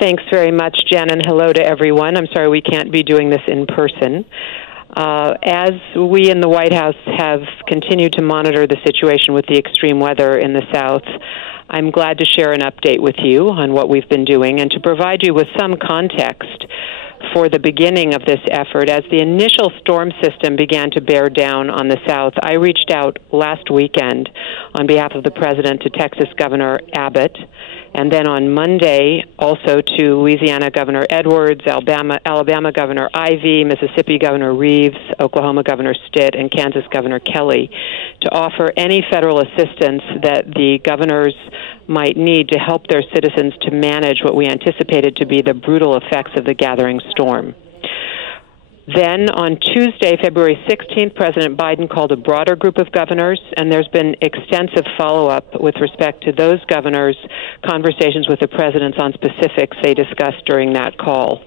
Thanks very much, Jen, and hello to everyone. I'm sorry we can't be doing this in person. As we in the White House have continued to monitor the situation with the extreme weather in the South, I'm glad to share an update with you on what we've been doing and to provide you with some context for the beginning of this effort. As the initial storm system began to bear down on the South, I reached out last weekend on behalf of the President to Texas Governor Abbott, and then on Monday also to Louisiana Governor Edwards, Alabama Governor Ivey, Mississippi Governor Reeves, Oklahoma Governor Stitt, and Kansas Governor Kelly to offer any federal assistance that the governors might need to help their citizens to manage what we anticipated to be the brutal effects of the gathering storm. Then on Tuesday, February 16th, President Biden called a broader group of governors, and there's been extensive follow-up with respect to those governors' conversations with the presidents on specifics they discussed during that call.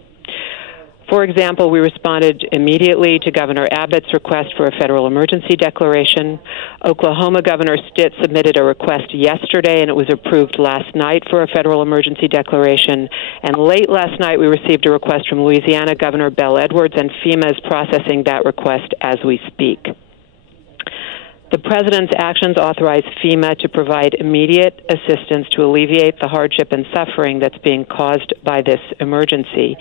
For example, we responded immediately to Governor Abbott's request for a federal emergency declaration. Oklahoma Governor Stitt submitted a request yesterday, and it was approved last night for a federal emergency declaration. And late last night, we received a request from Louisiana Governor Bell Edwards, and FEMA is processing that request as we speak. The President's actions authorize FEMA to provide immediate assistance to alleviate the hardship and suffering that's being caused by this emergency.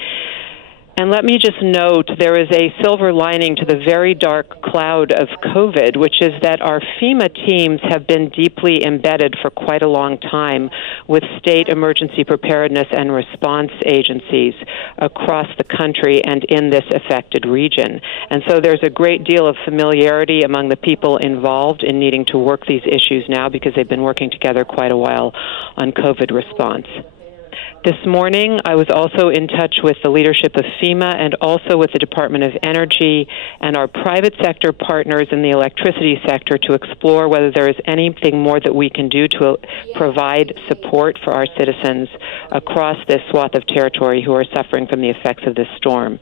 And let me just note, there is a silver lining to the very dark cloud of COVID, which is that our FEMA teams have been deeply embedded for quite a long time with state emergency preparedness and response agencies across the country and in this affected region. And so there's a great deal of familiarity among the people involved in needing to work these issues now because they've been working together quite a while on COVID response. This morning, I was also in touch with the leadership of FEMA and also with the Department of Energy and our private sector partners in the electricity sector to explore whether there is anything more that we can do to provide support for our citizens across this swath of territory who are suffering from the effects of this storm.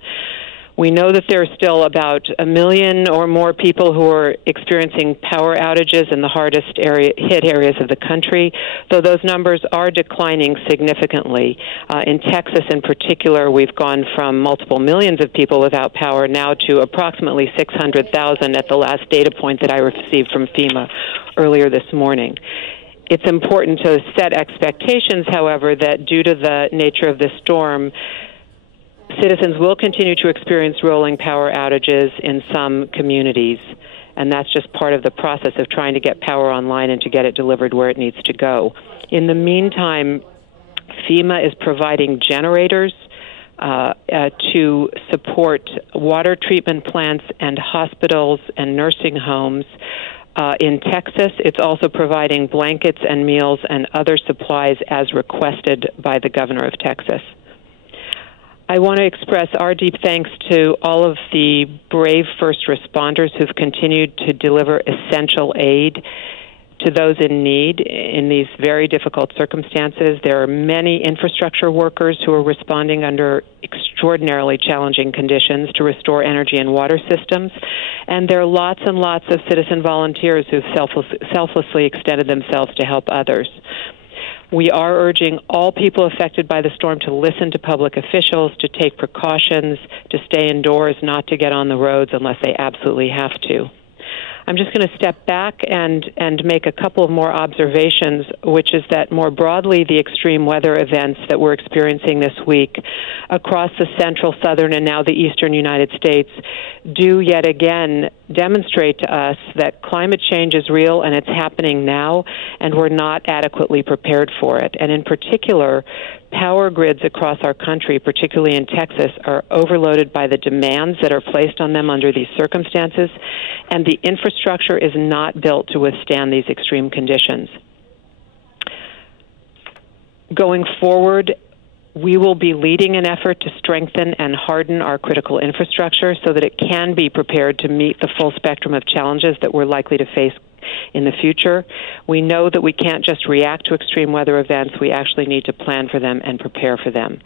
We know that there are still about 1 million or more people who are experiencing power outages in the hardest hit areas of the country, though those numbers are declining significantly. In Texas in particular, we've gone from multiple millions of people without power now to approximately 600,000 at the last data point that I received from FEMA earlier this morning. It's important to set expectations, however, that due to the nature of this storm, citizens will continue to experience rolling power outages in some communities, and that's just part of the process of trying to get power online and to get it delivered where it needs to go. In the meantime, FEMA is providing generators to support water treatment plants and hospitals and nursing homes. In Texas, it's also providing blankets and meals and other supplies as requested by the governor of Texas. I want to express our deep thanks to all of the brave first responders who've continued to deliver essential aid to those in need in these very difficult circumstances. There are many infrastructure workers who are responding under extraordinarily challenging conditions to restore energy and water systems. And there are lots and lots of citizen volunteers who've selflessly extended themselves to help others. We are urging all people affected by the storm to listen to public officials, to take precautions, to stay indoors, not to get on the roads unless they absolutely have to. I'm just going to step back and make a couple of more observations, which is that more broadly, the extreme weather events that we're experiencing this week across the central, southern, and now the eastern United States do yet again demonstrate to us that climate change is real and it's happening now, and we're not adequately prepared for it. And in particular, power grids across our country, particularly in Texas, are overloaded by the demands that are placed on them under these circumstances, and the infrastructure is not built to withstand these extreme conditions. Going forward, we will be leading an effort to strengthen and harden our critical infrastructure so that it can be prepared to meet the full spectrum of challenges that we're likely to face in the future. We know that we can't just react to extreme weather events. We actually need to plan for them and prepare for them.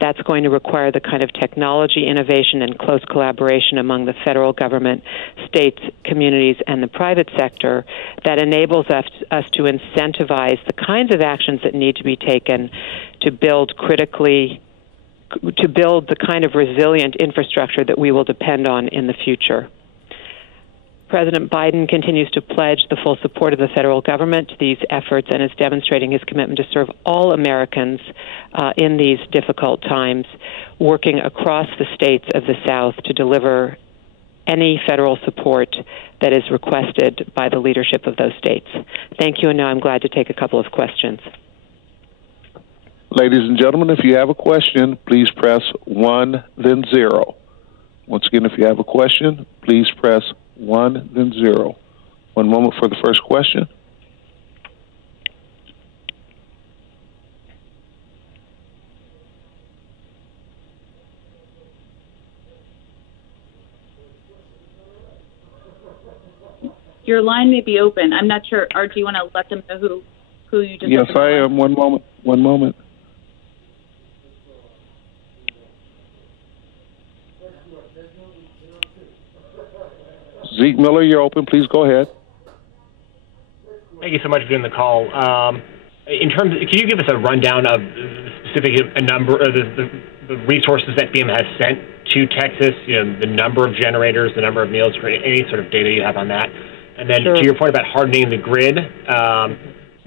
That's going to require the kind of technology innovation and close collaboration among the federal government, states, communities, and the private sector that enables us to incentivize the kinds of actions that need to be taken to build the kind of resilient infrastructure that we will depend on in the future. President Biden continues to pledge the full support of the federal government to these efforts and is demonstrating his commitment to serve all Americans in these difficult times, working across the states of the South to deliver any federal support that is requested by the leadership of those states. Thank you, and now I'm glad to take a couple of questions. Ladies and gentlemen, if you have a question, please press 1, then 0. Once again, if you have a question, please press 1, then 0. One moment for the first question. Your line may be open. I'm not sure. Art, do you want to let them know who you just... Yes, I am. One moment. Zeke Miller, you're open. Please go ahead. Thank you so much for doing the call. In terms, can you give us a rundown of a number of the resources that FEMA has sent to Texas? You know, the number of generators, the number of meals, for any sort of data you have on that. And then to your point about hardening the grid,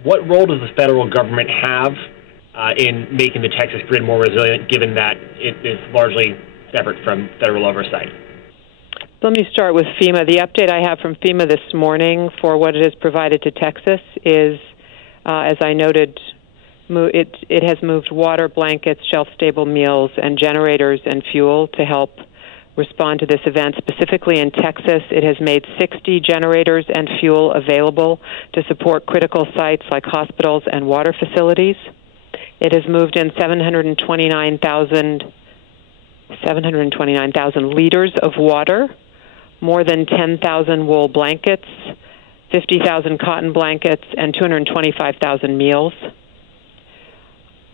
what role does the federal government have in making the Texas grid more resilient, given that it is largely separate from federal oversight? Let me start with FEMA. The update I have from FEMA this morning for what it has provided to Texas is, as I noted, it has moved water, blankets, shelf-stable meals, and generators and fuel to help respond to this event. Specifically in Texas, it has made 60 generators and fuel available to support critical sites like hospitals and water facilities. It has moved in 729,000 liters of water, more than 10,000 wool blankets, 50,000 cotton blankets, and 225,000 meals.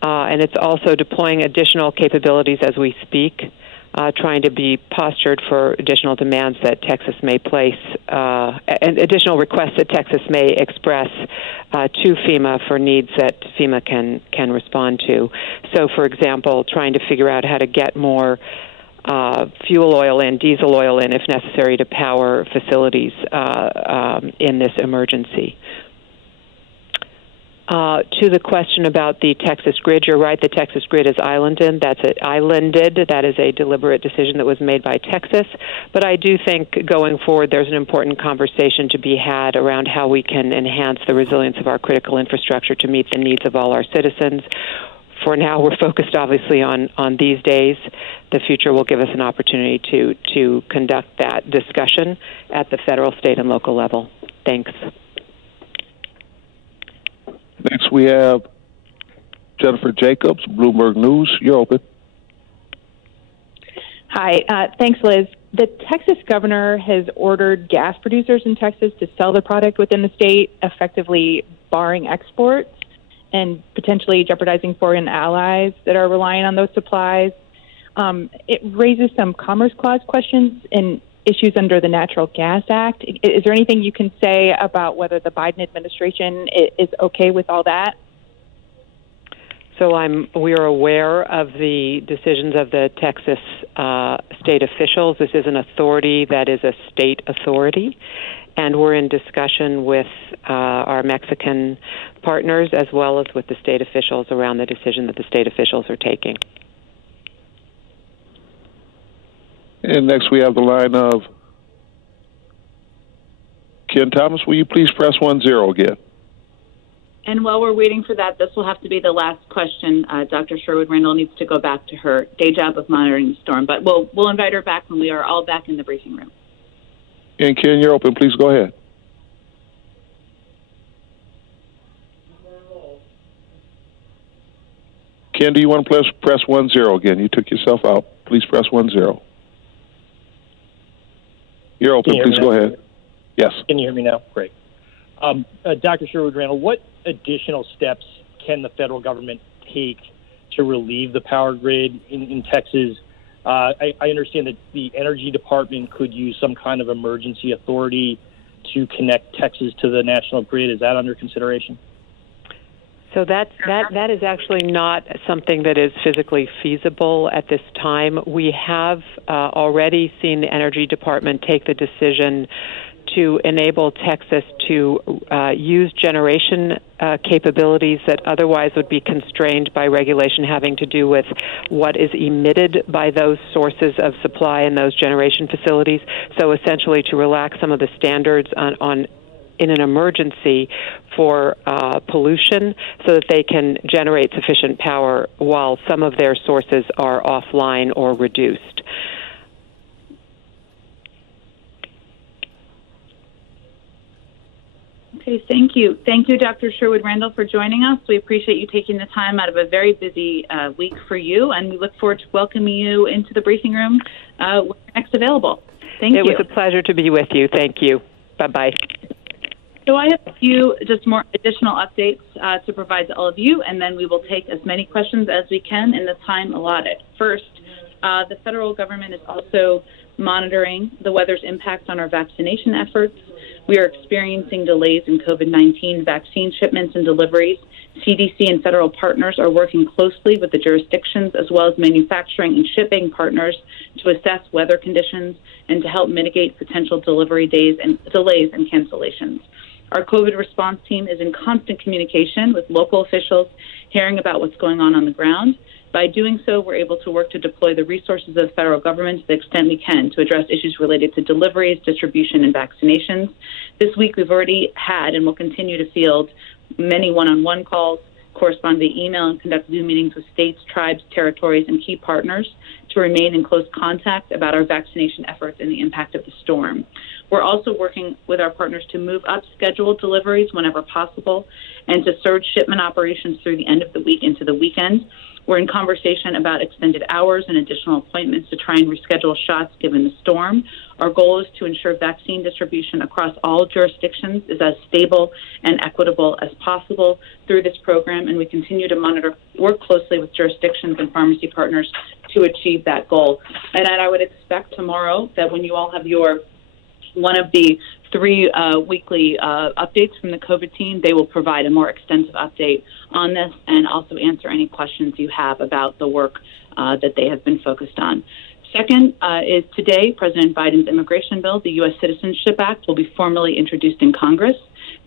And it's also deploying additional capabilities as we speak, trying to be postured for additional demands that Texas may place, and additional requests that Texas may express to FEMA for needs that FEMA can respond to. So, for example, trying to figure out how to get more fuel oil in, diesel oil in, if necessary, to power facilities in this emergency. To the question about the Texas grid, you're right, the Texas grid is islanded. That is a deliberate decision that was made by Texas. But I do think going forward there's an important conversation to be had around how we can enhance the resilience of our critical infrastructure to meet the needs of all our citizens. For now, we're focused obviously on these days. The future will give us an opportunity to conduct that discussion at the federal, state, and local level. Thanks. Next, we have Jennifer Jacobs, Bloomberg News. You're open. Hi. Thanks, Liz. The Texas governor has ordered gas producers in Texas to sell their product within the state, effectively barring exports and potentially jeopardizing foreign allies that are relying on those supplies. It raises some Commerce Clause questions and issues under the Natural Gas Act. Is there anything you can say about whether the Biden administration is okay with all that? So we are aware of the decisions of the Texas state officials. This is an authority that is a state authority, and we're in discussion with our Mexican partners as well as with the state officials around the decision that the state officials are taking. And next we have the line of Ken Thomas. Will you please press 10 again? And while we're waiting for that, this will have to be the last question. Dr. Sherwood Randall needs to go back to her day job of monitoring the storm, but we'll invite her back when we are all back in the briefing room. And Ken, you're open. Please go ahead. Ken, do you want to press 10 again? You took yourself out. Please press 10. You're open. Please go ahead. Yes. Can you hear me now? Great. Dr. Sherwood-Randall, what additional steps can the federal government take to relieve the power grid in Texas? I understand that the Energy Department could use some kind of emergency authority to connect Texas to the national grid. Is that under consideration? So that is actually not something that is physically feasible at this time. We have already seen the Energy Department take the decision to enable Texas to use generation capabilities that otherwise would be constrained by regulation having to do with what is emitted by those sources of supply in those generation facilities. So essentially to relax some of the standards on in an emergency for pollution so that they can generate sufficient power while some of their sources are offline or reduced. Okay, thank you. Thank you, Dr. Sherwood-Randall, for joining us. We appreciate you taking the time out of a very busy week for you, and we look forward to welcoming you into the briefing room when you're next available. Thank you. It was a pleasure to be with you. Thank you. Bye-bye. So I have a few just more additional updates to provide to all of you, and then we will take as many questions as we can in the time allotted. First, the federal government is also monitoring the weather's impact on our vaccination efforts. We are experiencing delays in COVID-19 vaccine shipments and deliveries. CDC and federal partners are working closely with the jurisdictions as well as manufacturing and shipping partners to assess weather conditions and to help mitigate potential delivery delays and cancellations. Our COVID response team is in constant communication with local officials, hearing about what's going on the ground. By doing so, we're able to work to deploy the resources of the federal government to the extent we can to address issues related to deliveries, distribution, and vaccinations. This week, we've already had and will continue to field many one-on-one calls, correspond via email, and conduct Zoom meetings with states, tribes, territories, and key partners to remain in close contact about our vaccination efforts and the impact of the storm. We're also working with our partners to move up scheduled deliveries whenever possible and to surge shipment operations through the end of the week into the weekend. We're in conversation about extended hours and additional appointments to try and reschedule shots given the storm. Our goal is to ensure vaccine distribution across all jurisdictions is as stable and equitable as possible through this program, and we continue to work closely with jurisdictions and pharmacy partners to achieve that goal. And I would expect tomorrow that when you all have one of the 3 weekly updates from the COVID team, they will provide a more extensive update on this and also answer any questions you have about the work that they have been focused on. Second is today, President Biden's immigration bill, the U.S. Citizenship Act, will be formally introduced in Congress.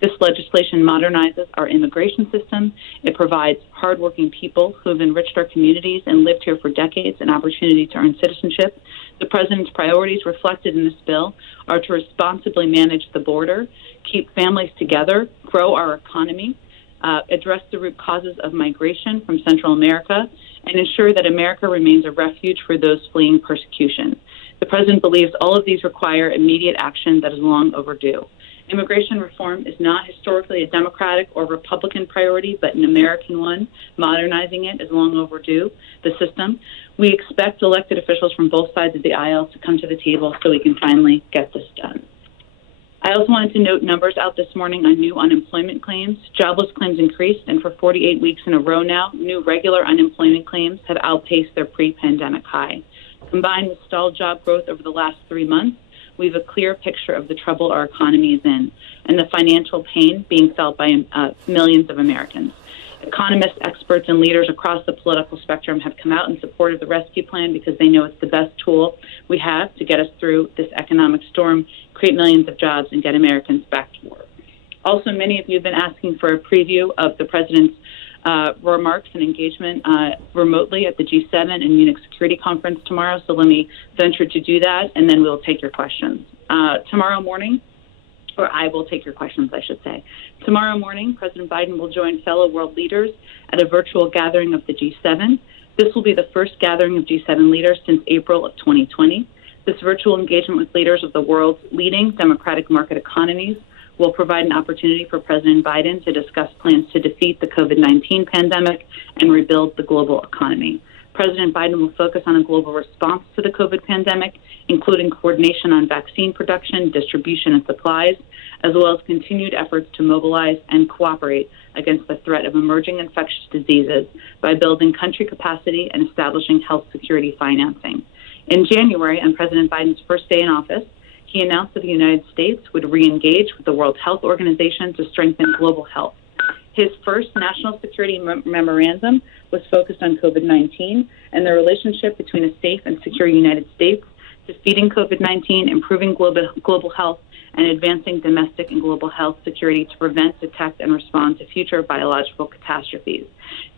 This legislation modernizes our immigration system. It provides hardworking people who have enriched our communities and lived here for decades an opportunity to earn citizenship. The president's priorities reflected in this bill are to responsibly manage the border, keep families together, grow our economy, address the root causes of migration from Central America, and ensure that America remains a refuge for those fleeing persecution. The president believes all of these require immediate action that is long overdue. Immigration reform is not historically a Democratic or Republican priority, but an American one. Modernizing it is long overdue, the system. We expect elected officials from both sides of the aisle to come to the table so we can finally get this done. I also wanted to note numbers out this morning on new unemployment claims. Jobless claims increased, and for 48 weeks in a row now, new regular unemployment claims have outpaced their pre-pandemic high. Combined with stalled job growth over the last 3 months, we have a clear picture of the trouble our economy is in and the financial pain being felt by millions of Americans. Economists, experts, and leaders across the political spectrum have come out in support of the rescue plan because they know it's the best tool we have to get us through this economic storm, create millions of jobs, and get Americans back to work. Also, many of you have been asking for a preview of the president's remarks and engagement remotely at the G7 and Munich Security Conference tomorrow. So let me venture to do that, and then we'll take your questions. Tomorrow morning, or I will take your questions, I should say. Tomorrow morning, President Biden will join fellow world leaders at a virtual gathering of the G7. This will be the first gathering of G7 leaders since April of 2020. This virtual engagement with leaders of the world's leading democratic market economies will provide an opportunity for President Biden to discuss plans to defeat the COVID-19 pandemic and rebuild the global economy. President Biden will focus on a global response to the COVID pandemic, including coordination on vaccine production, distribution, and supplies, as well as continued efforts to mobilize and cooperate against the threat of emerging infectious diseases by building country capacity and establishing health security financing. In January, on President Biden's first day in office, he announced that the United States would re-engage with the World Health Organization to strengthen global health. His first national security memorandum was focused on COVID-19 and the relationship between a safe and secure United States, defeating COVID-19, improving global health, and advancing domestic and global health security to prevent, detect, and respond to future biological catastrophes.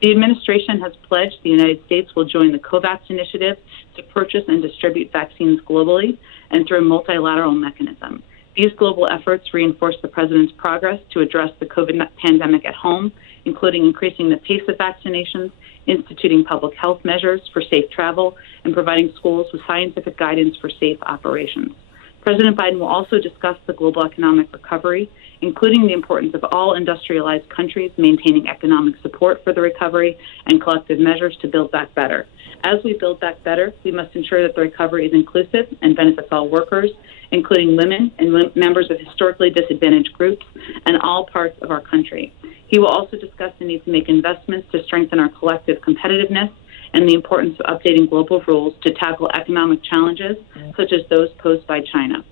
The administration has pledged the United States will join the COVAX initiative to purchase and distribute vaccines globally and through a multilateral mechanism. These global efforts reinforce the president's progress to address the COVID pandemic at home, including increasing the pace of vaccinations, instituting public health measures for safe travel, and providing schools with scientific guidance for safe operations. President Biden will also discuss the global economic recovery, including the importance of all industrialized countries maintaining economic support for the recovery and collective measures to build back better. As we build back better, we must ensure that the recovery is inclusive and benefits all workers, including women and members of historically disadvantaged groups and all parts of our country. He will also discuss the need to make investments to strengthen our collective competitiveness and the importance of updating global rules to tackle economic challenges such as those posed by China.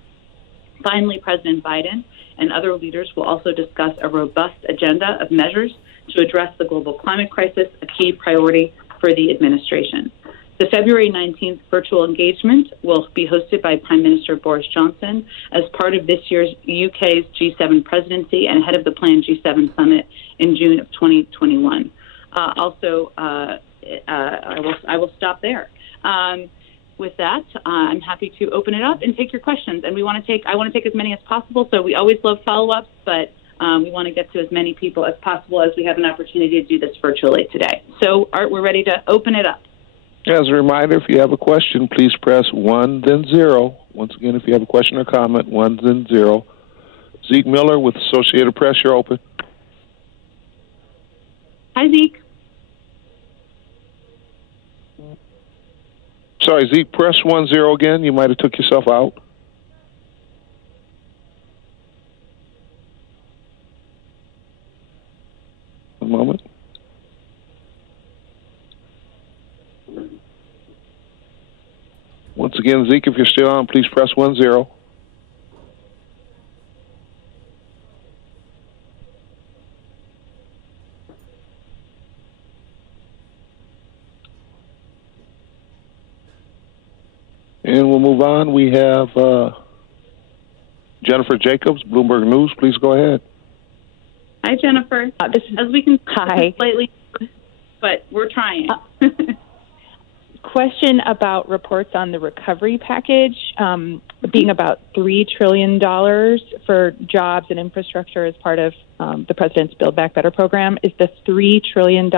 Finally, President Biden and other leaders will also discuss a robust agenda of measures to address the global climate crisis, a key priority for the administration. The February 19th virtual engagement will be hosted by Prime Minister Boris Johnson as part of this year's UK's G7 presidency and ahead of the planned G7 summit in June of 2021. I will stop there. With that, I'm happy to open it up and take your questions. And I want to take as many as possible. So we always love follow-ups, but we want to get to as many people as possible as we have an opportunity to do this virtually today. So, Art, we're ready to open it up. As a reminder, if you have a question, please press 1, then 0. Once again, if you have a question or comment, 1, then 0. Zeke Miller with Associated Press, you're open. Hi, Zeke. Sorry, Zeke, press 1, 0 again. You might have took yourself out. One moment. Once again, Zeke, if you're still on, please press 1, 0. And we'll move on. We have Jennifer Jacobs, Bloomberg News. Please go ahead. Hi, Jennifer. As we can Hi. Slightly, but we're trying. Question about reports on the recovery package being about $3 trillion for jobs and infrastructure as part of the president's Build Back Better program. Is the $3 trillion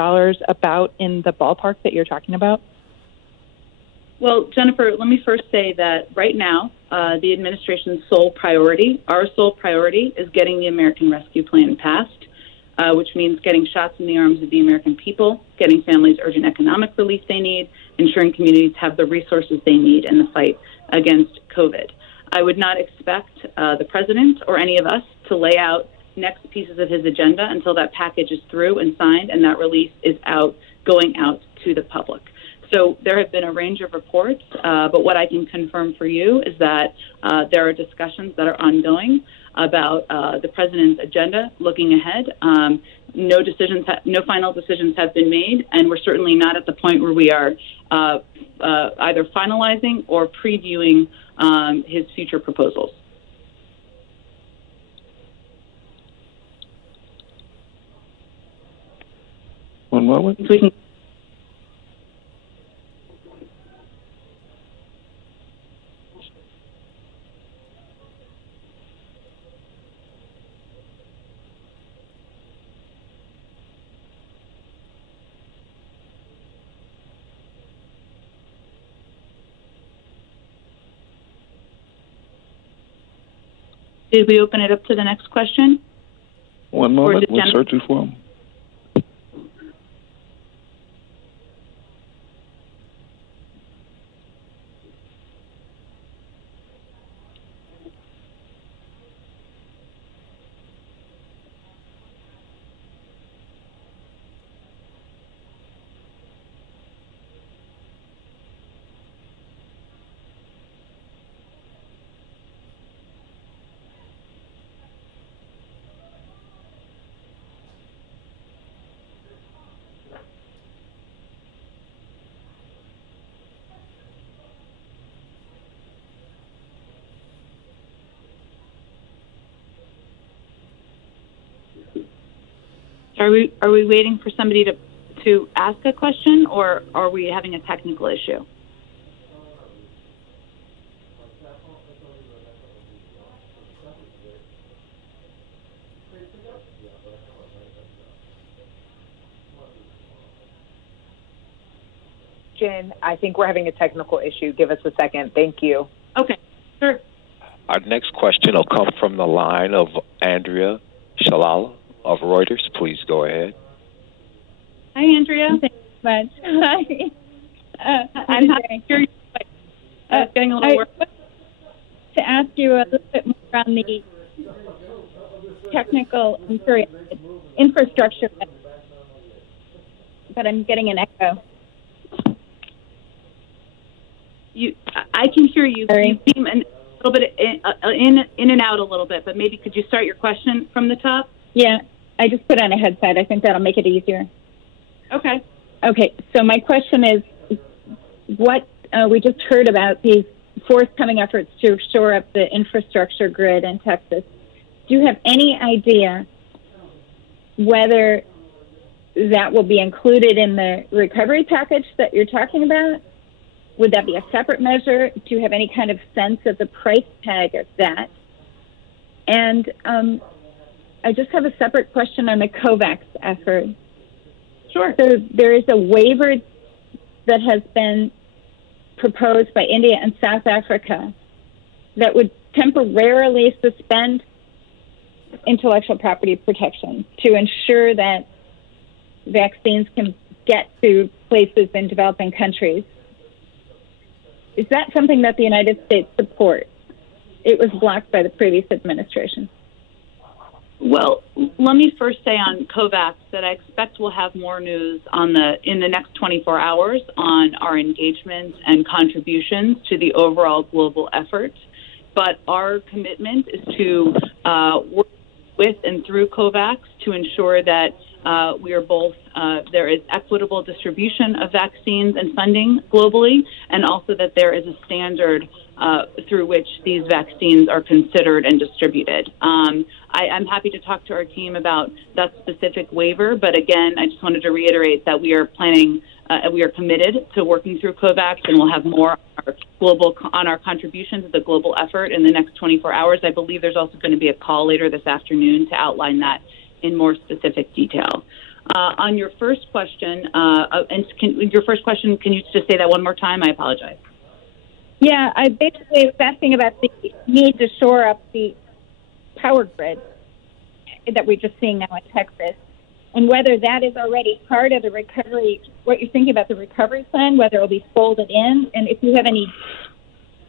about in the ballpark that you're talking about? Well, Jennifer, let me first say that right now, the administration's sole priority, our sole priority, is getting the American Rescue Plan passed, which means getting shots in the arms of the American people, getting families urgent economic relief they need, ensuring communities have the resources they need in the fight against COVID. I would not expect the president or any of us to lay out next pieces of his agenda until that package is through and signed and that release is going out to the public. So there have been a range of reports, but what I can confirm for you is that there are discussions that are ongoing about the president's agenda looking ahead. No final decisions have been made, and we're certainly not at the point where we are either finalizing or previewing his future proposals. One moment. So we can Did we open it up to the next question? One moment. We're searching for him. Are we waiting for somebody to ask a question, or are we having a technical issue? Jen, I think we're having a technical issue. Give us a second. Thank you. Okay, sure. Our next question will come from the line of Andrea Shalala of Reuters. Please go ahead. Hi, Andrea. Thanks so much. Hi. I'm happy to hear you. I was getting a little worried. To ask you a little bit more on the technical, infrastructure, but I'm getting an echo. I can hear you. Sorry. You seem a little bit in and out a little bit, but maybe could you start your question from the top? Yeah, I just put on a headset. I think that'll make it easier. Okay. Okay, so my question is, what we just heard about these forthcoming efforts to shore up the infrastructure grid in Texas. Do you have any idea whether that will be included in the recovery package that you're talking about? Would that be a separate measure? Do you have any kind of sense of the price tag of that? And I just have a separate question on the COVAX effort. Sure. So there is a waiver that has been proposed by India and South Africa that would temporarily suspend intellectual property protection to ensure that vaccines can get to places in developing countries. Is that something that the United States supports? It was blocked by the previous administration. Well, let me first say on COVAX that I expect we'll have more news in the next 24 hours on our engagement and contributions to the overall global effort. But our commitment is to work with and through COVAX to ensure that we are both, there is equitable distribution of vaccines and funding globally, and also that there is a standard through which these vaccines are considered and distributed. I'm happy to talk to our team about that specific waiver, but again, I just wanted to reiterate that we are planning, we are committed to working through COVAX, and we'll have more on our contribution to the global effort in the next 24 hours. I believe there's also going to be a call later this afternoon to outline that in more specific detail. On your first question, can you just say that one more time? I apologize. Yeah, I basically was asking about the need to shore up the power grid that we're just seeing now in Texas, and whether that is already part of the recovery, what you're thinking about the recovery plan, whether it will be folded in, and if you have any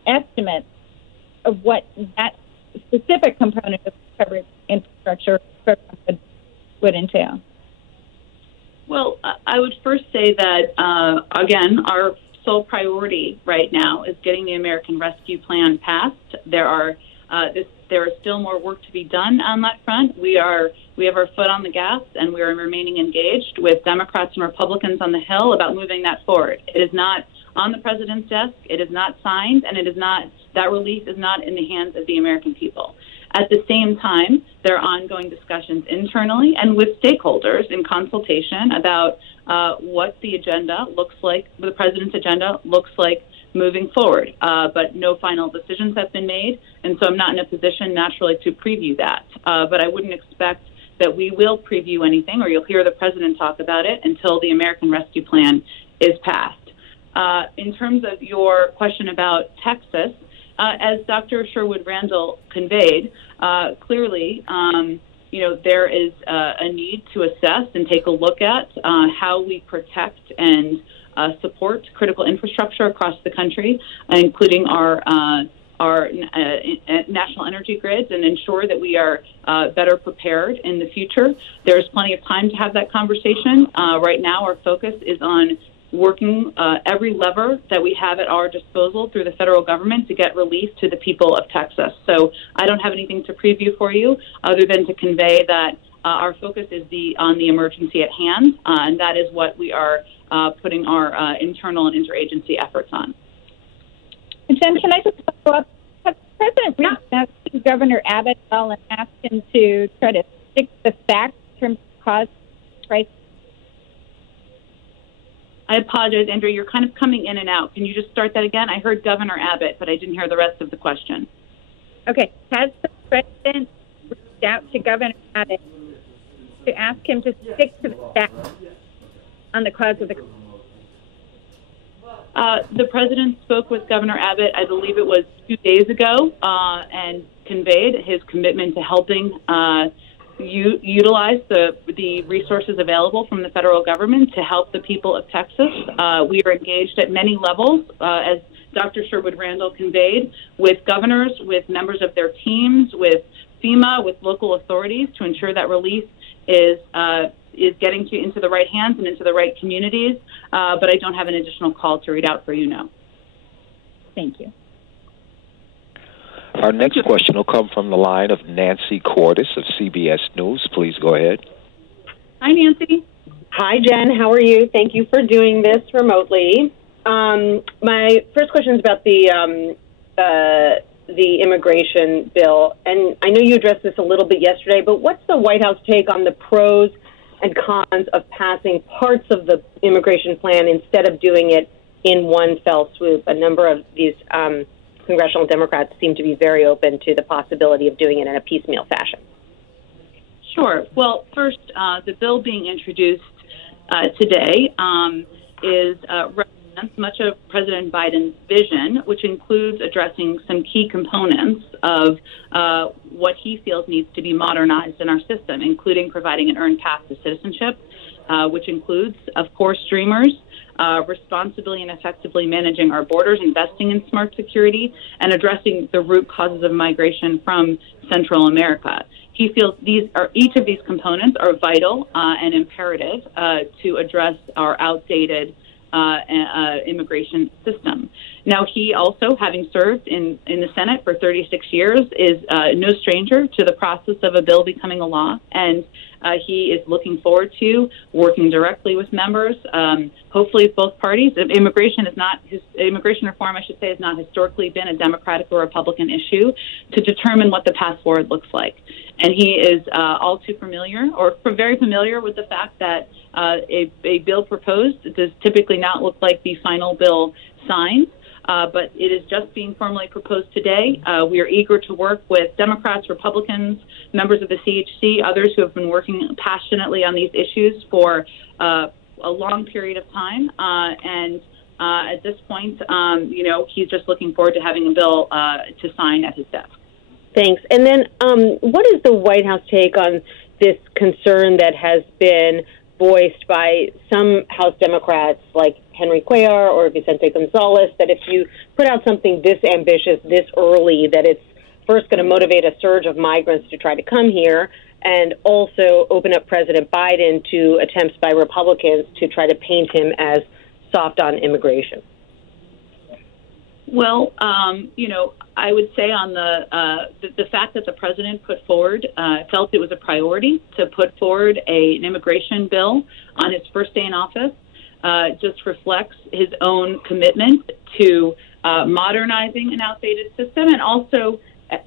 estimates of what that specific component of recovery infrastructure would entail. Well, I would first say that, again, our sole priority right now is getting the American Rescue Plan passed. There is still more work to be done on that front. We have our foot on the gas, and we are remaining engaged with Democrats and Republicans on the Hill about moving that forward. It is not on the president's desk. It is not signed, and that relief is not in the hands of the American people. At the same time, there are ongoing discussions internally and with stakeholders in consultation about what the agenda looks like, the president's agenda looks like moving forward. But no final decisions have been made, and so I'm not in a position naturally to preview that. But I wouldn't expect that we will preview anything, or you'll hear the president talk about it until the American Rescue Plan is passed. In terms of your question about Texas, as Dr. Sherwood Randall conveyed, clearly, there is a need to assess and take a look at how we protect and support critical infrastructure across the country, including our national energy grids, and ensure that we are better prepared in the future. There's plenty of time to have that conversation. Right now, our focus is on working every lever that we have at our disposal through the federal government to get relief to the people of Texas. So I don't have anything to preview for you other than to convey that our focus is on the emergency at hand, and that is what we are putting our internal and interagency efforts on. And Jen, can I just follow up? Has President reached out to Governor Abbott and asked him to try to fix the facts in terms of cause right? I apologize, Andrea. You're kind of coming in and out. Can you just start that again? I heard Governor Abbott, but I didn't hear the rest of the question. Okay. Has the president reached out to Governor Abbott to ask him to stick to the facts on the cause of the The president spoke with Governor Abbott, I believe it was 2 days ago, and conveyed his commitment to helping utilize the resources available from the federal government to help the people of Texas. We are engaged at many levels, as Dr. Sherwood Randall conveyed, with governors, with members of their teams, with FEMA, with local authorities to ensure that relief is getting into the right hands and into the right communities. But I don't have an additional call to read out for you now. Thank you. Our next question will come from the line of Nancy Cordes of CBS News. Please go ahead. Hi, Nancy. Hi, Jen. How are you? Thank you for doing this remotely. My first question is about the immigration bill. And I know you addressed this a little bit yesterday, but what's the White House take on the pros and cons of passing parts of the immigration plan instead of doing it in one fell swoop? A number of these congressional Democrats seem to be very open to the possibility of doing it in a piecemeal fashion. Sure. Well, first, the bill being introduced today represents much of President Biden's vision, which includes addressing some key components of what he feels needs to be modernized in our system, including providing an earned path to citizenship, which includes, of course, Dreamers, responsibly and effectively managing our borders, investing in smart security, and addressing the root causes of migration from Central America. He feels each of these components are vital and imperative to address our outdated immigration system. Now, he also, having served in the Senate for 36 years, is no stranger to the process of a bill becoming a law, and he is looking forward to working directly with members, hopefully both parties. Immigration reform, I should say, has not historically been a Democratic or Republican issue, to determine what the path forward looks like. And he is all too familiar, or very familiar, with the fact that a bill proposed does typically not look like the final bill signed. But it is just being formally proposed today. We are eager to work with Democrats, Republicans, members of the CHC, others who have been working passionately on these issues for a long period of time. And at this point, he's just looking forward to having a bill to sign at his desk. Thanks. And then what is the White House take on this concern that has been voiced by some House Democrats like Henry Cuellar or Vicente Gonzalez, that if you put out something this ambitious this early, that it's first going to motivate a surge of migrants to try to come here, and also open up President Biden to attempts by Republicans to try to paint him as soft on immigration? Well, I would say on the fact that the president felt it was a priority to put forward an immigration bill on his first day in office just reflects his own commitment to modernizing an outdated system, and also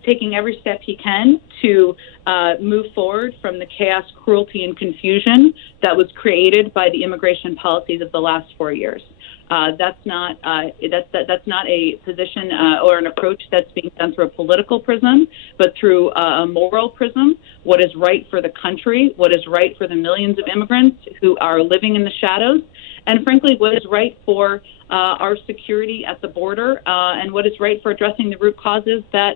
taking every step he can to move forward from the chaos, cruelty, and confusion that was created by the immigration policies of the last 4 years. That's not a position or an approach that's being done through a political prism, but through a moral prism. What is right for the country, what is right for the millions of immigrants who are living in the shadows, and frankly, what is right for our security at the border, and what is right for addressing the root causes that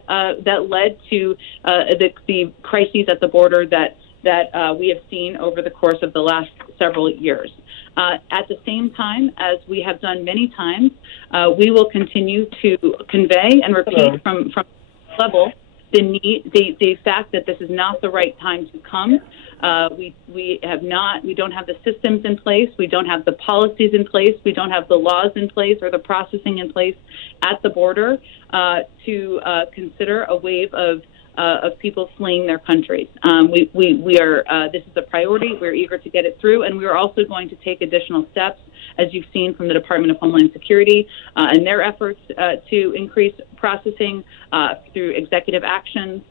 led to the crises at the border that we have seen over the course of the last several years. At the same time, as we have done many times, we will continue to convey and repeat from level the fact that this is not the right time to come. We don't have the systems in place, we don't have the policies in place, we don't have the laws in place or the processing in place at the border to consider a wave of people fleeing their countries. We are. This is a priority. We're eager to get it through, and we are also going to take additional steps, as you've seen from the Department of Homeland Security and their efforts to increase processing through executive actions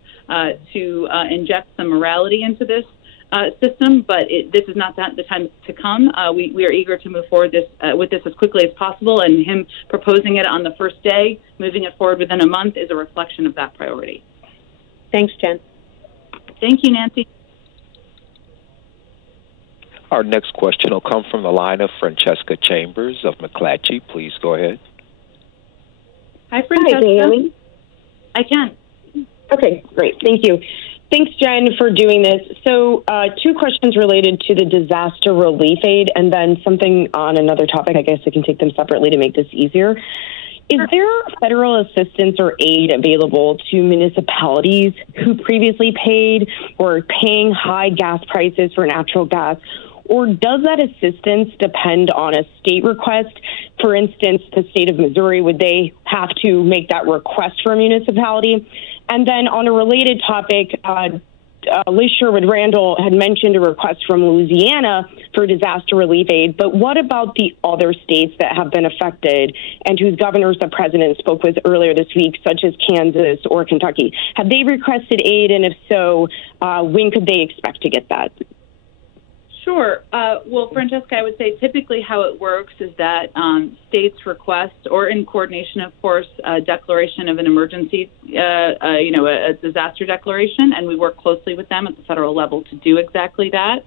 to inject some morality into this. system, but this is not the time to come. We are eager to move forward with this as quickly as possible, and him proposing it on the first day, moving it forward within a month, is a reflection of that priority. Thanks, Jen. Thank you, Nancy. Our next question will come from the line of Francesca Chambers of McClatchy. Please go ahead. Hi, Francesca. Hi, can you hear me? I can. Okay, great. Thank you. Thanks, Jen, for doing this. So 2 questions related to the disaster relief aid, and then something on another topic. I guess I can take them separately to make this easier. Is there federal assistance or aid available to municipalities who previously paid or are paying high gas prices for natural gas? Or does that assistance depend on a state request? For instance, the state of Missouri, would they have to make that request for a municipality? And then on a related topic, Liz Sherwood-Randall had mentioned a request from Louisiana for disaster relief aid, but what about the other states that have been affected and whose governors the president spoke with earlier this week, such as Kansas or Kentucky? Have they requested aid, and if so, when could they expect to get that? Sure. Well, Francesca, I would say typically how it works is that states request, or in coordination, of course, a declaration of an emergency, a disaster declaration, and we work closely with them at the federal level to do exactly that.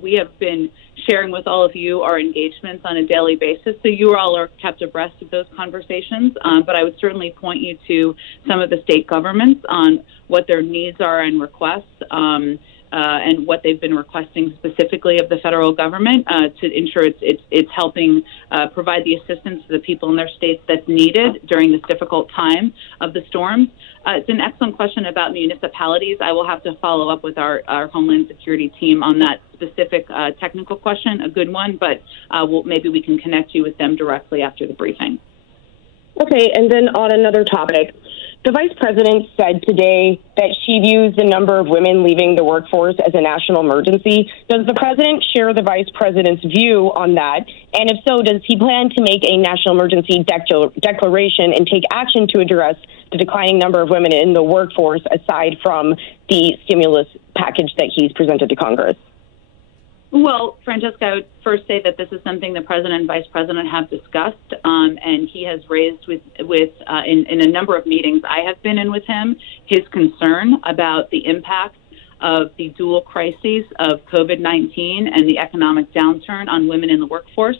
We have been sharing with all of you our engagements on a daily basis, so you all are kept abreast of those conversations, but I would certainly point you to some of the state governments on what their needs are and requests, and what they've been requesting specifically of the federal government to ensure it's helping provide the assistance to the people in their states that's needed during this difficult time of the storms. It's an excellent question about municipalities. I will have to follow up with our Homeland Security team on that specific technical question, a good one, but maybe we can connect you with them directly after the briefing. Okay, and then on another topic, the Vice President said today that she views the number of women leaving the workforce as a national emergency. Does the President share the Vice President's view on that? And if so, does he plan to make a national emergency declaration and take action to address the declining number of women in the workforce aside from the stimulus package that he's presented to Congress? Well, Francesca, I would first say that this is something the President and Vice President have discussed, and he has raised in a number of meetings I have been in with him his concern about the impact of the dual crises of COVID-19 and the economic downturn on women in the workforce.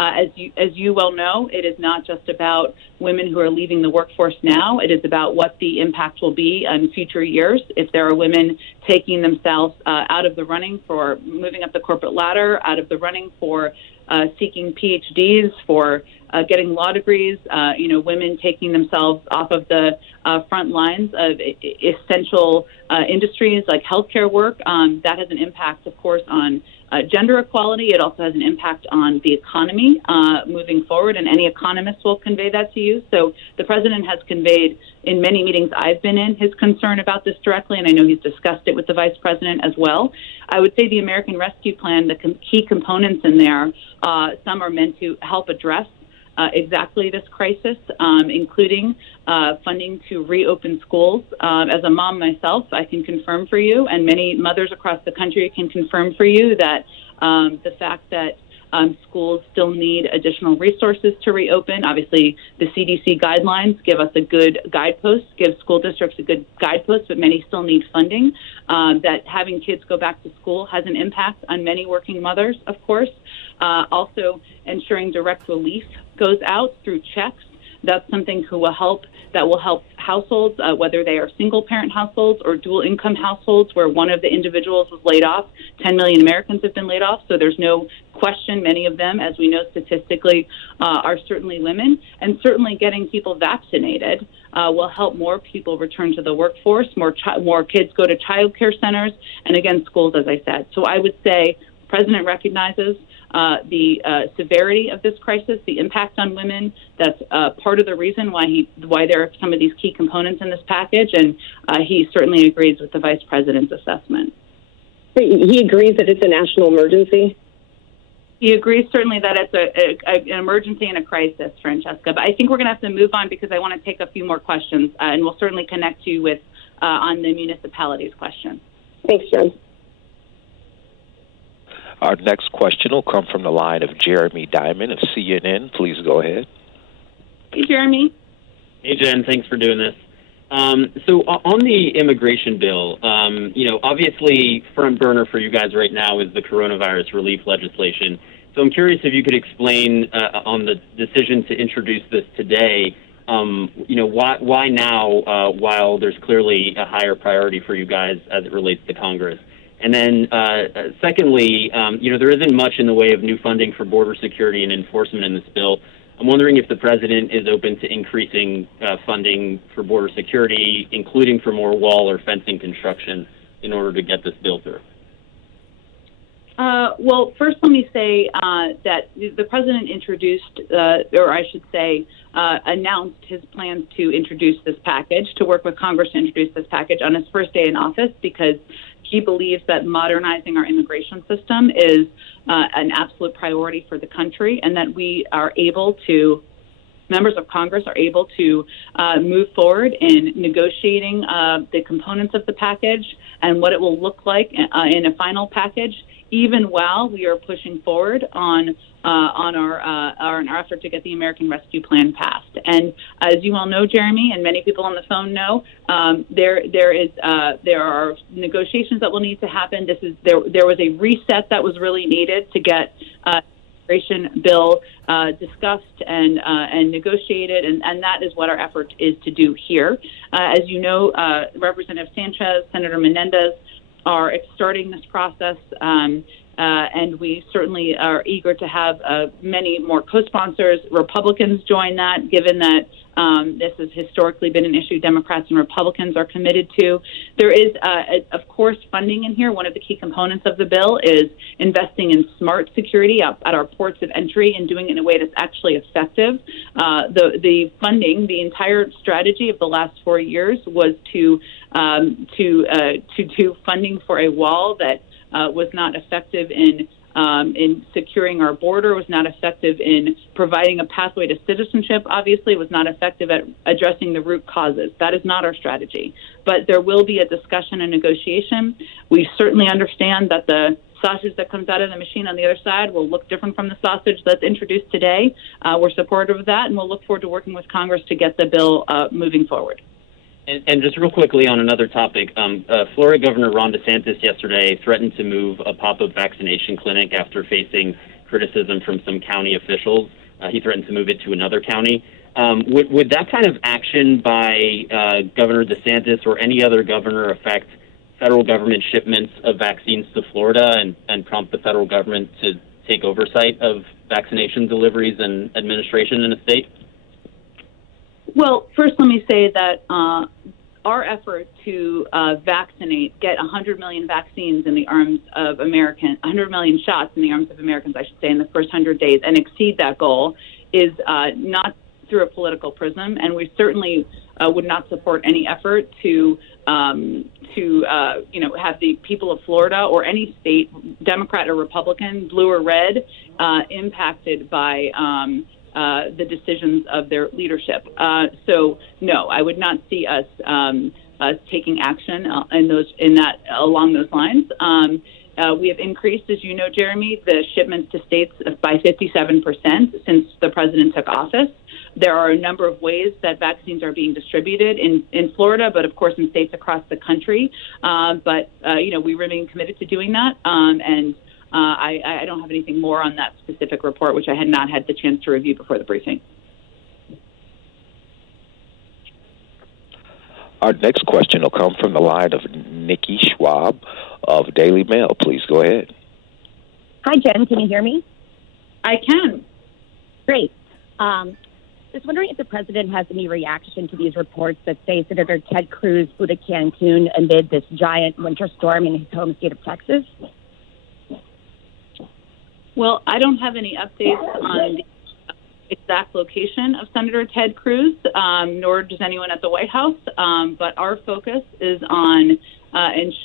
As you well know, it is not just about women who are leaving the workforce now. It is about what the impact will be in future years if there are women taking themselves out of the running for moving up the corporate ladder, out of the running for seeking PhDs, for getting law degrees, women taking themselves off of the front lines of essential industries like healthcare work. That has an impact, of course, on gender equality. It also has an impact on the economy moving forward, and any economist will convey that to you. So the President has conveyed in many meetings I've been in his concern about this directly, and I know he's discussed it with the Vice President as well. I would say the American Rescue Plan, the key components in there, some are meant to help address exactly this crisis, including funding to reopen schools. As a mom myself, I can confirm for you, and many mothers across the country can confirm for you, that the fact that schools still need additional resources to reopen. Obviously, the CDC guidelines give us a good guidepost, give school districts a good guidepost, but many still need funding. That having kids go back to school has an impact on many working mothers, of course. Also, ensuring direct relief goes out through checks. That's something that will help households, whether they are single-parent households or dual-income households where one of the individuals was laid off. 10 million Americans have been laid off, so there's no question many of them, as we know statistically, are certainly women. And certainly getting people vaccinated will help more people return to the workforce, more kids go to child care centers, and again, schools, as I said. So I would say the President recognizes the severity of this crisis, the impact on women. That's part of the reason why there are some of these key components in this package, and he certainly agrees with the Vice President's assessment. He agrees that it's a national emergency? He agrees certainly that it's an emergency and a crisis, Francesca. But I think we're going to have to move on because I want to take a few more questions, and we'll certainly connect you with on the municipalities question. Thanks, Jen. Our next question will come from the line of Jeremy Diamond of CNN. Please go ahead. Hey, Jeremy. Hey, Jen. Thanks for doing this. So on the immigration bill, obviously front burner for you guys right now is the coronavirus relief legislation. So I'm curious if you could explain on the decision to introduce this today, why now while there's clearly a higher priority for you guys as it relates to Congress? And then secondly, there isn't much in the way of new funding for border security and enforcement in this bill. I'm wondering if the president is open to increasing funding for border security, including for more wall or fencing construction, in order to get this bill through. Well, first let me say that the president introduced, or I should say, announced his plans to introduce this package, to work with Congress to introduce this package on his first day in office, because he believes that modernizing our immigration system is an absolute priority for the country, and that we are able to, members of Congress are able to move forward in negotiating the components of the package and what it will look like in a final package, even while we are pushing forward on our effort to get the American Rescue Plan passed. And as you all know, Jeremy, and many people on the phone know, there are negotiations that will need to happen. There was a reset that was really needed to get immigration bill discussed and negotiated, and that is what our effort is to do here. As you know, Representative Sanchez, Senator Menendez are starting this process, and we certainly are eager to have many more co-sponsors. Republicans join that, given that this has historically been an issue Democrats and Republicans are committed to. There is, of course, funding in here. One of the key components of the bill is investing in smart security at our ports of entry and doing it in a way that's actually effective. The funding, the entire strategy of the last 4 years was to do funding for a wall that was not effective in securing our border, was not effective in providing a pathway to citizenship, obviously, was not effective at addressing the root causes. That is not our strategy. But there will be a discussion and negotiation. We certainly understand that the sausage that comes out of the machine on the other side will look different from the sausage that's introduced today. We're supportive of that, and we'll look forward to working with Congress to get the bill moving forward. And just real quickly on another topic, Florida Governor Ron DeSantis yesterday threatened to move a pop-up vaccination clinic after facing criticism from some county officials. He threatened to move it to another county. Would that kind of action by Governor DeSantis or any other governor affect federal government shipments of vaccines to Florida and prompt the federal government to take oversight of vaccination deliveries and administration in the state? Well, first let me say that our effort to get 100 million vaccines in the arms of 100 million shots in the arms of Americans, I should say, in the first 100 days and exceed that goal is not through a political prism, and we certainly would not support any effort to have the people of Florida or any state, Democrat or Republican, blue or red, impacted by the decisions of their leadership. So no, I would not see us taking action along those lines. We have increased, as you know, Jeremy, the shipments to states by 57% since the president took office. There are a number of ways that vaccines are being distributed in Florida, but of course in states across the country. But we remain committed to doing that. And I don't have anything more on that specific report, which I had not had the chance to review before the briefing. Our next question will come from the line of Nikki Schwab of Daily Mail. Please go ahead. Hi, Jen. Can you hear me? I can. Great. Just wondering if the president has any reaction to these reports that say Senator Ted Cruz flew to Cancun amid this giant winter storm in his home state of Texas. Well, I don't have any updates on the exact location of Senator Ted Cruz, nor does anyone at the White House. But our focus is on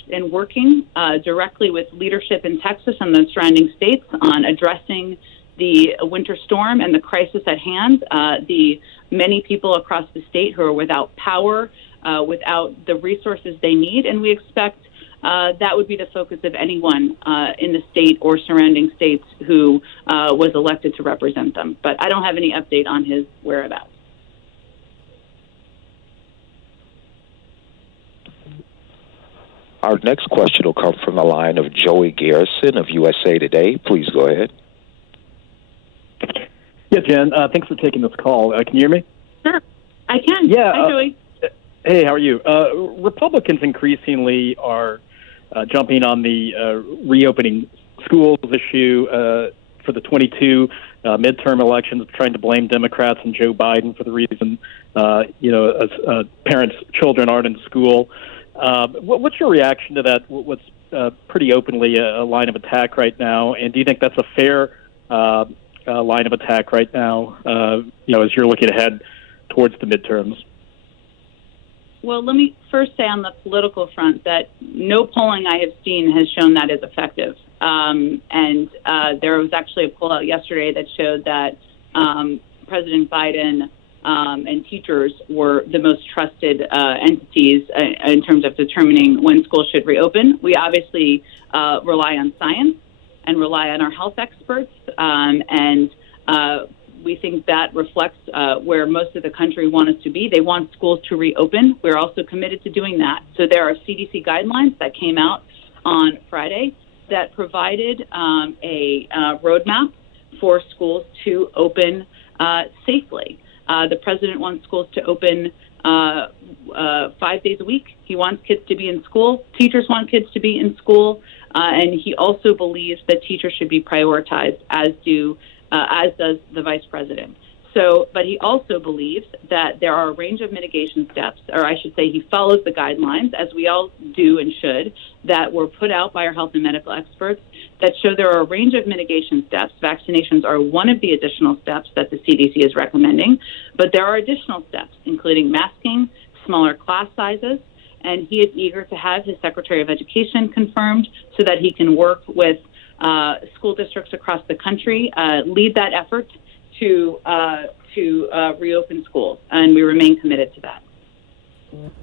in working directly with leadership in Texas and the surrounding states on addressing the winter storm and the crisis at hand. The many people across the state who are without power, without the resources they need, and we expect that would be the focus of anyone in the state or surrounding states who was elected to represent them. But I don't have any update on his whereabouts. Our next question will come from the line of Joey Garrison of USA Today. Please go ahead. Yeah, Jen, thanks for taking this call. Can you hear me? Sure, I can. Yeah. Hi, Joey. Hey, how are you? Republicans increasingly are jumping on the reopening schools issue for the 22 midterm elections, trying to blame Democrats and Joe Biden for the reason, parents' children aren't in school. What's your reaction to that? What's pretty openly a line of attack right now? And do you think that's a fair line of attack right now, as you're looking ahead towards the midterms? Well, let me first say on the political front that no polling I have seen has shown that is effective. And there was actually a poll out yesterday that showed that President Biden and teachers were the most trusted entities in terms of determining when schools should reopen. We obviously rely on science and rely on our health experts, and we think that reflects where most of the country want us to be. They want schools to reopen. We're also committed to doing that. So there are CDC guidelines that came out on Friday that provided a roadmap for schools to open safely. The president wants schools to open 5 days a week. He wants kids to be in school. Teachers want kids to be in school. And he also believes that teachers should be prioritized, as does the vice president. But he also believes that there are a range of mitigation steps, or I should say he follows the guidelines, as we all do and should, that were put out by our health and medical experts that show there are a range of mitigation steps. Vaccinations are one of the additional steps that the CDC is recommending, but there are additional steps, including masking, smaller class sizes, and he is eager to have his Secretary of Education confirmed so that he can work with school districts across the country, lead that effort to reopen schools, and we remain committed to that.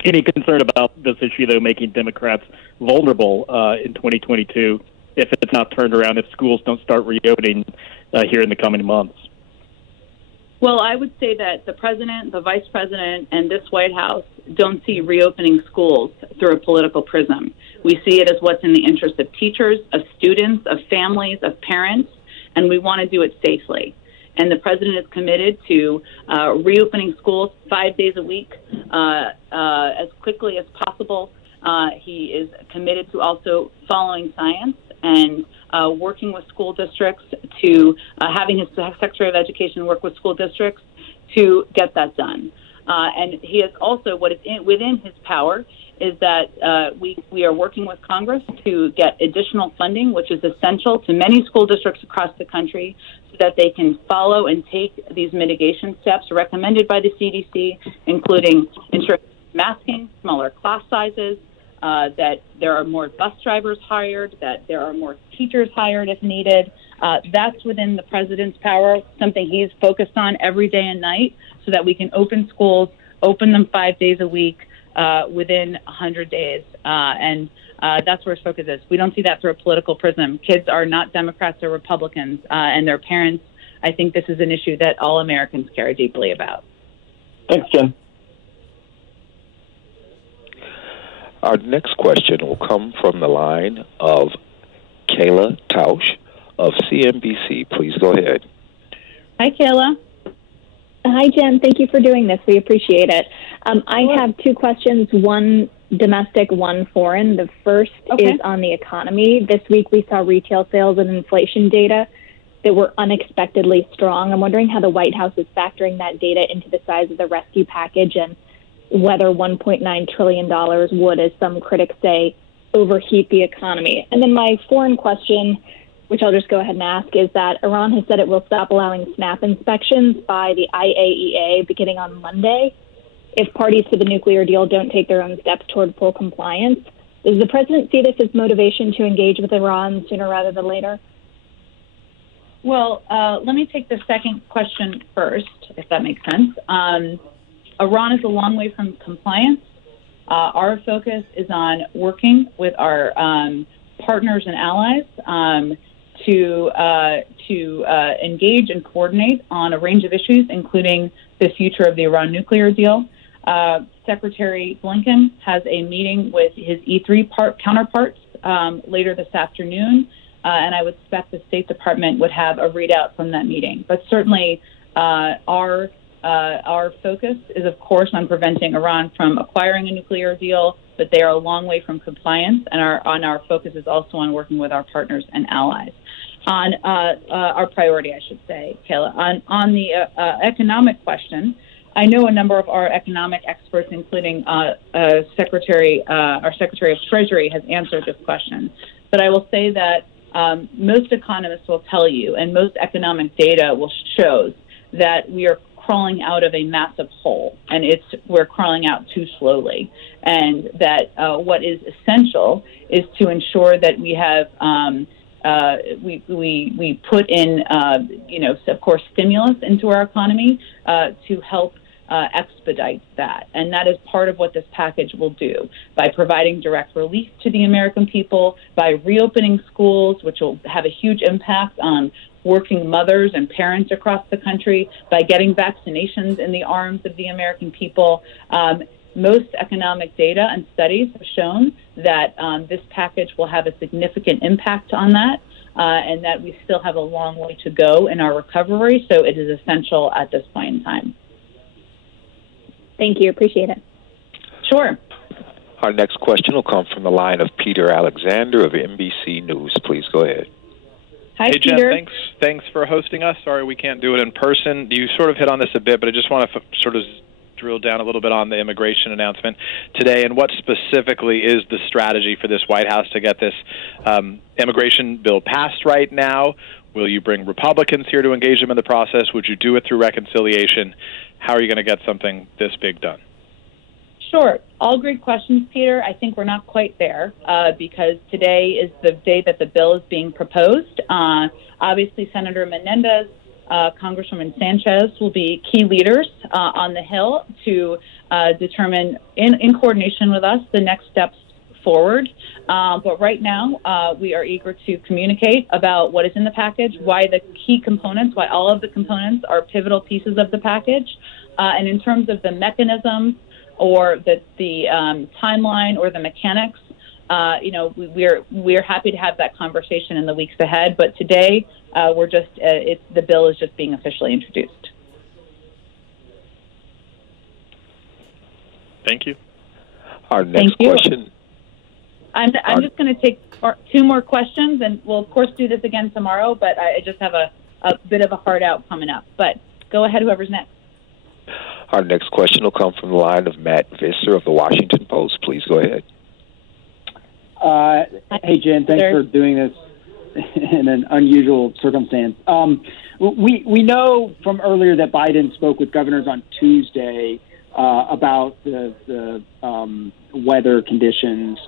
Any concern about this issue, though, making Democrats vulnerable in 2022 if it's not turned around, if schools don't start reopening here in the coming months? Well, I would say that the president, the vice president, and this White House don't see reopening schools through a political prism. We see it as what's in the interest of teachers, of students, of families, of parents, and we want to do it safely. And the president is committed to reopening schools 5 days a week as quickly as possible. He is committed to also following science and working with school districts to having his Secretary of Education work with school districts to get that done. And he is also, what is within his power is that we are working with Congress to get additional funding, which is essential to many school districts across the country, so that they can follow and take these mitigation steps recommended by the CDC, including ensuring masking, smaller class sizes, that there are more bus drivers hired, that there are more teachers hired if needed. That's within the president's power, something he's focused on every day and night, so that we can open schools, open them 5 days a week within 100 days. And that's where his focus is. We don't see that through a political prism. Kids are not Democrats or Republicans, and their parents. I think this is an issue that all Americans care deeply about. Thanks, Jen. Our next question will come from the line of Kayla Tausch of CNBC. Please go ahead. Hi, Kayla. Hi, Jen. Thank you for doing this. We appreciate it. I have two questions, one domestic, one foreign. The first is on the economy. This week we saw retail sales and inflation data that were unexpectedly strong. I'm wondering how the White House is factoring that data into the size of the rescue package and whether $1.9 trillion would, as some critics say, overheat the economy. And then my foreign question, which I'll just go ahead and ask, is that Iran has said it will stop allowing SNAP inspections by the IAEA beginning on Monday if parties to the nuclear deal don't take their own steps toward full compliance. Does the president see this as motivation to engage with Iran sooner rather than later? Well, let me take the second question first, if that makes sense. Iran is a long way from compliance. Our focus is on working with our partners and allies to engage and coordinate on a range of issues, including the future of the Iran nuclear deal. Secretary Blinken has a meeting with his E3 counterparts later this afternoon, and I would expect the State Department would have a readout from that meeting. But certainly our focus is, of course, on preventing Iran from acquiring a nuclear deal, but they are a long way from compliance, and our focus is also on working with our partners and allies. On our priority, I should say, Kayla, on the economic question, I know a number of our economic experts, including our Secretary of Treasury, has answered this question. But I will say that most economists will tell you, and most economic data will show that we are crawling out of a massive hole, and we're crawling out too slowly. And that what is essential is to ensure that we have we put in, of course, stimulus into our economy to help expedite that. And that is part of what this package will do by providing direct relief to the American people, by reopening schools, which will have a huge impact on working mothers and parents across the country, by getting vaccinations in the arms of the American people. Most economic data and studies have shown that this package will have a significant impact on that, and that we still have a long way to go in our recovery. So it is essential at this point in time. Thank you. Appreciate it. Sure. Our next question will come from the line of Peter Alexander of NBC News. Please go ahead. Hi, hey, Jen, Peter. thanks for hosting us. Sorry we can't do it in person. You sort of hit on this a bit, but I just want to sort of drill down a little bit on the immigration announcement today, and what specifically is the strategy for this White House to get this immigration bill passed right now? Will you bring Republicans here to engage them in the process? Would you do it through reconciliation? How are you going to get something this big done? Sure. All great questions, Peter. I think we're not quite there because today is the day that the bill is being proposed. Obviously, Senator Menendez, Congresswoman Sanchez will be key leaders on the Hill to determine, in coordination with us, the next steps forward. But right now, we are eager to communicate about what is in the package, why the key components, why all of the components are pivotal pieces of the package. And in terms of the mechanisms or the timeline or the mechanics, we're happy to have that conversation in the weeks ahead. But today, the bill is just being officially introduced. Thank you. Our next question. I'm just going to take two more questions, and we'll, of course, do this again tomorrow, but I just have a bit of a hard out coming up. But go ahead, whoever's next. Our next question will come from the line of Matt Visser of the Washington Post. Please go ahead. Hey, Jen, thanks for doing this in an unusual circumstance. We know from earlier that Biden spoke with governors on Tuesday about the weather conditions.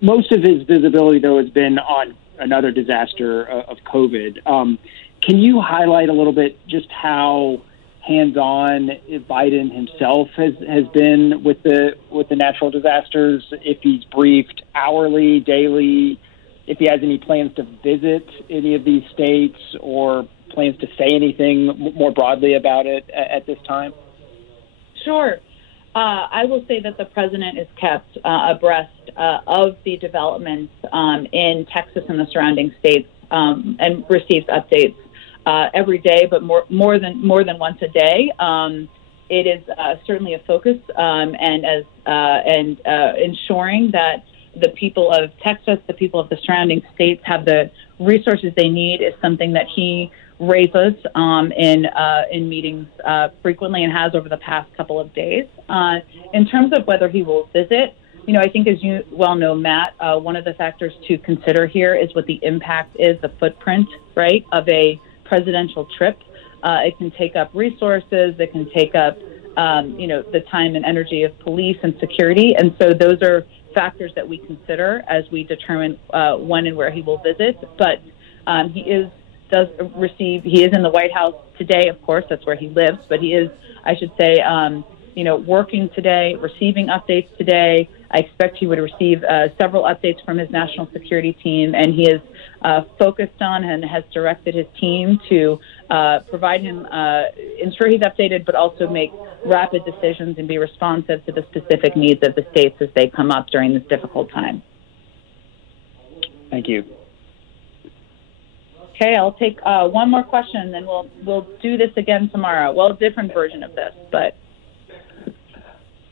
Most of his visibility, though, has been on another disaster of COVID. Can you highlight a little bit just how hands-on Biden himself has been with the natural disasters? If he's briefed hourly, daily, if he has any plans to visit any of these states or plans to say anything more broadly about it at this time? Sure. I will say that the president is kept abreast of the developments in Texas and the surrounding states and receives updates every day, but more than once a day. It is certainly a focus, and ensuring that the people of Texas, the people of the surrounding states, have the resources they need is something that he raises in meetings frequently and has over the past couple of days. In terms of whether he will visit, I think, as you well know, Matt, one of the factors to consider here is what the impact is, the footprint, right, of a presidential trip. It can take up resources. It can take up, the time and energy of police and security. And so those are factors that we consider as we determine when and where he will visit. But he is in the White House today, of course, that's where he lives. But he is, I should say, working today, receiving updates today. I expect he would receive several updates from his national security team, and he is focused on and has directed his team to provide him, ensure he's updated, but also make rapid decisions and be responsive to the specific needs of the states as they come up during this difficult time. Thank you. Okay, I'll take one more question, and then we'll do this again tomorrow. Well, a different version of this, but.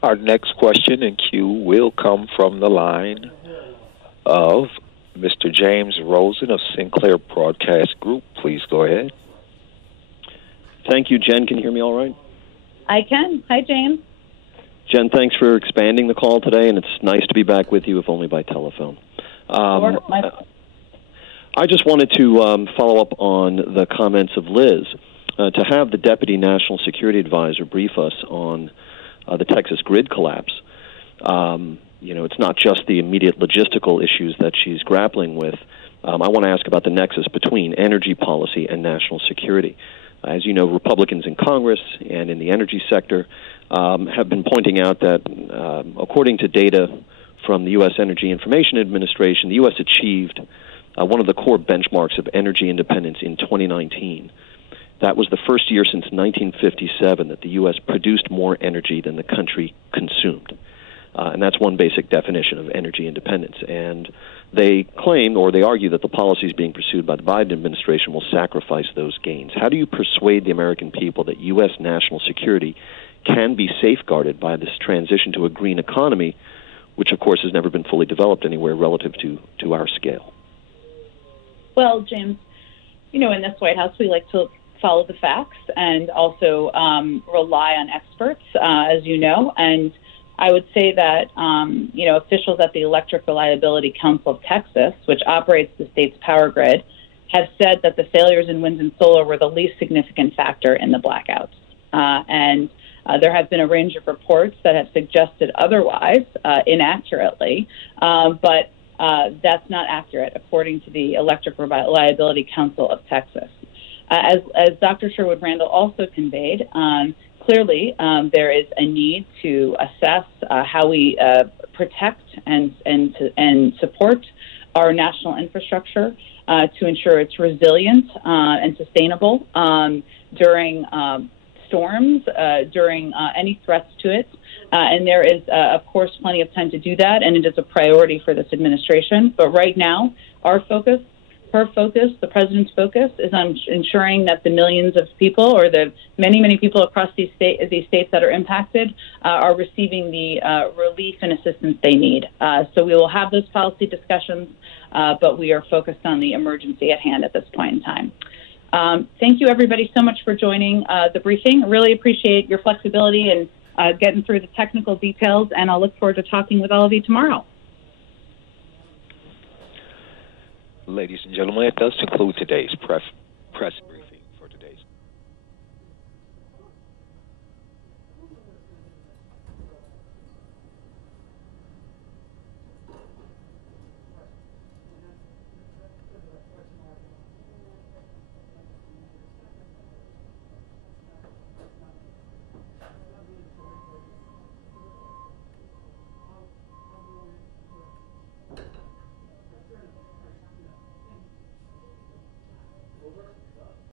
Our next question in queue will come from the line of Mr. James Rosen of Sinclair Broadcast Group. Please go ahead. Thank you, Jen. Can you hear me all right? I can. Hi, James. Jen, thanks for expanding the call today, and it's nice to be back with you, if only by telephone. I just wanted to follow up on the comments of Liz. To have the Deputy National Security Advisor brief us on the Texas grid collapse, it's not just the immediate logistical issues that she's grappling with. I want to ask about the nexus between energy policy and national security. As you know, Republicans in Congress and in the energy sector have been pointing out that, according to data from the U.S. Energy Information Administration, the U.S. achieved one of the core benchmarks of energy independence in 2019. That was the first year since 1957 that the U.S. produced more energy than the country consumed. And that's one basic definition of energy independence. And they claim, or they argue, that the policies being pursued by the Biden administration will sacrifice those gains. How do you persuade the American people that U.S. national security can be safeguarded by this transition to a green economy, which, of course, has never been fully developed anywhere relative to our scale? Well, James, in this White House, we like to follow the facts and also rely on experts, as you know. And I would say that, officials at the Electric Reliability Council of Texas, which operates the state's power grid, have said that the failures in wind and solar were the least significant factor in the blackouts. And there have been a range of reports that have suggested otherwise, inaccurately, but that's not accurate, according to the Electric Reliability Council of Texas. As Dr. Sherwood Randall also conveyed, clearly there is a need to assess how we protect and support our national infrastructure to ensure it's resilient and sustainable during storms, during any threats to it. And there is, of course, plenty of time to do that, and it is a priority for this administration. But right now, her focus, the president's focus, is on ensuring that the millions of people, or the many, many people across these states that are impacted, are receiving the relief and assistance they need. So we will have those policy discussions, but we are focused on the emergency at hand at this point in time. Thank you, everybody, so much for joining the briefing. I really appreciate your flexibility and getting through the technical details, and I'll look forward to talking with all of you tomorrow. Ladies and gentlemen, that does conclude today's press briefing.